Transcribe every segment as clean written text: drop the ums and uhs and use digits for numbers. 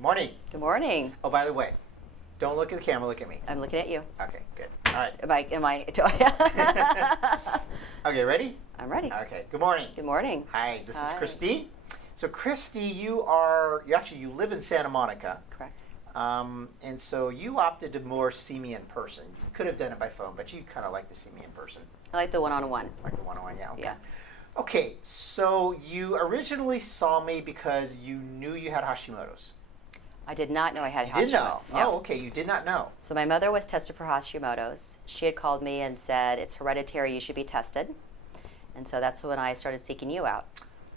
Morning. Good morning. Oh, by the way, don't look at the camera, look at me. I'm looking at you. Okay, good. All right. Am I? Okay, ready? I'm ready. Okay, good morning. Good morning. Hi, this is Hi. Christy. So Christy, you live in Santa Monica. Correct. And so you opted to more see me in person. You could have done it by phone, but you kind of like to see me in person. I like the one-on-one. Like the one-on-one, yeah. Okay. Yeah. Okay, so you originally saw me because you knew you had Hashimoto's. I did not know I had You Hashimoto. did know? Yeah. Oh, okay, you did not know. So my mother was tested for Hashimoto's. She had called me and said, it's hereditary, you should be tested. And so that's when I started seeking you out.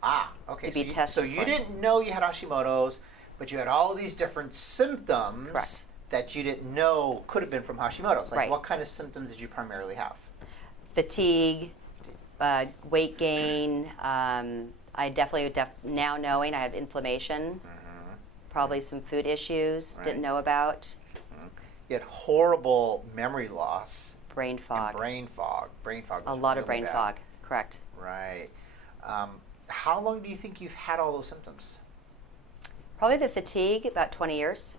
Ah, okay. To be tested so you didn't know you had Hashimoto's, but you had all these different symptoms. Correct. That you didn't know could have been from Hashimoto's. Like, Right. what kind of symptoms did you primarily have? Fatigue, weight gain. I definitely, now knowing I had inflammation, probably some food issues, Right. didn't know about. You had horrible memory loss. Brain fog. And brain fog. Brain fog. A Was lot of really brain bad. fog, correct. Right. How long do you think you've had all those symptoms? Probably the fatigue, about 20 years.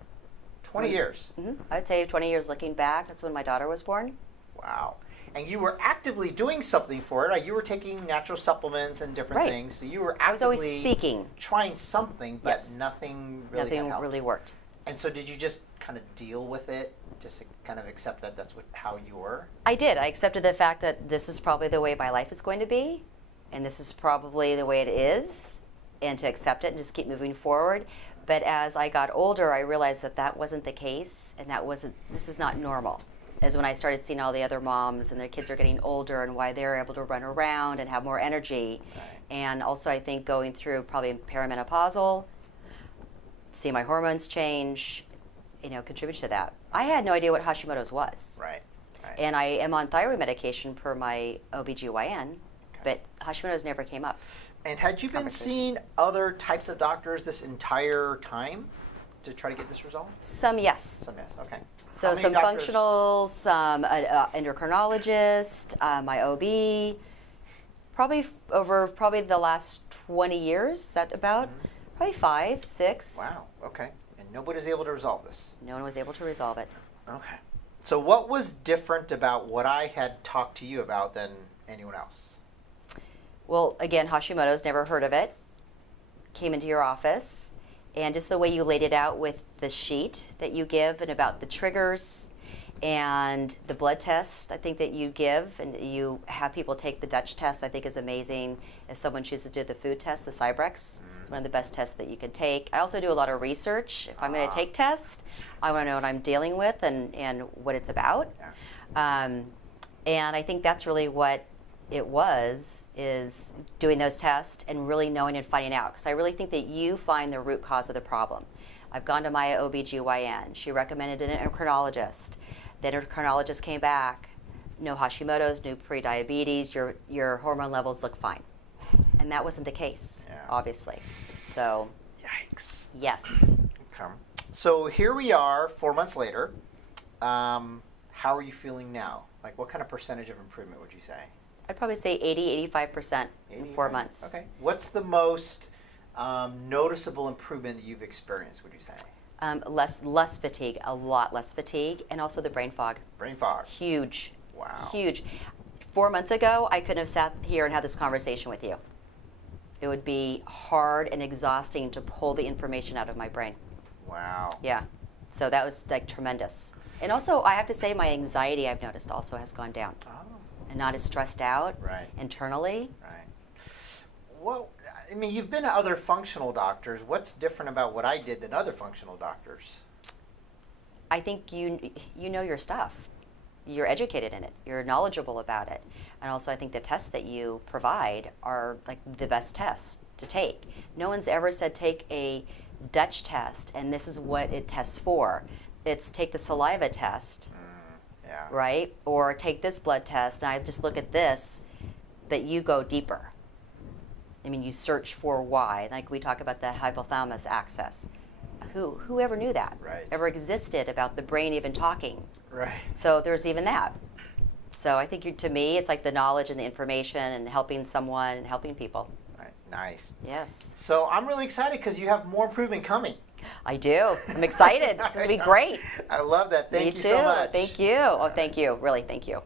20 years. I would say 20 years looking back. That's when my daughter was born. Wow. And you were actively doing something for it. Like, you were taking natural supplements and different Right. things. So you were I was actively always seeking. trying something, but Yes. nothing really had Nothing helped. really worked. And so did you just kind of deal with it? Just to kind of accept that that's how you were? I did. I accepted the fact that this is probably the way my life is going to be, and this is probably the way it is, and to accept it and just keep moving forward. But as I got older, I realized that that wasn't the case, and this is not normal. As when I started seeing all the other moms and their kids are getting older and why they're able to run around and have more energy. Right. And also I think going through probably perimenopausal, see my hormones change, contribute to that. I had no idea what Hashimoto's was. Right. Right. And I am on thyroid medication per my OBGYN, Okay. but Hashimoto's never came up. And had you been seeing other types of doctors this entire time to try to get this resolved? Some, yes. Some, yes. Okay. So How many some doctors- functionals, some endocrinologist, my OB, probably over the last 20 years. Is that about? Probably 5, 6. Wow. Okay. And nobody's able to resolve this. No one was able to resolve it. Okay. So what was different about what I had talked to you about than anyone else? Well, again, Hashimoto's, never heard of it. Came into your office, and just the way you laid it out with the sheet that you give and about the triggers and the blood test, I think that you give, and you have people take the Dutch test, I think is amazing. If someone chooses to do the food test, the Cybrex, it's one of the best tests that you can take. I also do a lot of research. If I'm going to take tests, I want to know what I'm dealing with and what it's about. Yeah. And I think that's really what it was, is doing those tests and really knowing and finding out. Because I really think that you find the root cause of the problem. I've gone to my OBGYN. She recommended an endocrinologist. The endocrinologist came back, no Hashimoto's, no prediabetes, your hormone levels look fine. And that wasn't the case, obviously. So, Yikes. yes. Okay. So here we are, 4 months later. How are you feeling now? Like, what kind of percentage of improvement would you say? I'd probably say 80-85% in 4 months. Okay. What's the most noticeable improvement that you've experienced, would you say? Less fatigue, a lot less fatigue, and also the brain fog. Brain fog. Huge. Wow. Huge. 4 months ago, I couldn't have sat here and had this conversation with you. It would be hard and exhausting to pull the information out of my brain. Wow. Yeah. So that was like tremendous. And also, I have to say, my anxiety, I've noticed, also has gone down. Oh. And not as stressed out Right. internally. Right. Well, I mean, you've been to other functional doctors. What's different about what I did than other functional doctors? I think you know your stuff. You're educated in it. You're knowledgeable about it. And also, I think the tests that you provide are like the best tests to take. No one's ever said take a Dutch test and this is what it tests for. It's take the saliva test, Yeah. right? Or take this blood test and I just look at this, but you go deeper. I mean, you search for why. Like we talk about the hypothalamus axis. Who ever knew that? Right. Ever existed about the brain even talking? Right. So there's even that. So I think to me, it's like the knowledge and the information and helping someone and helping people. Right. Nice. Yes. So I'm really excited because you have more improvement coming. I do. I'm excited. It's going to be great. I love that. Thank Me you too. so much. Thank you. Oh, thank you. Really, thank you.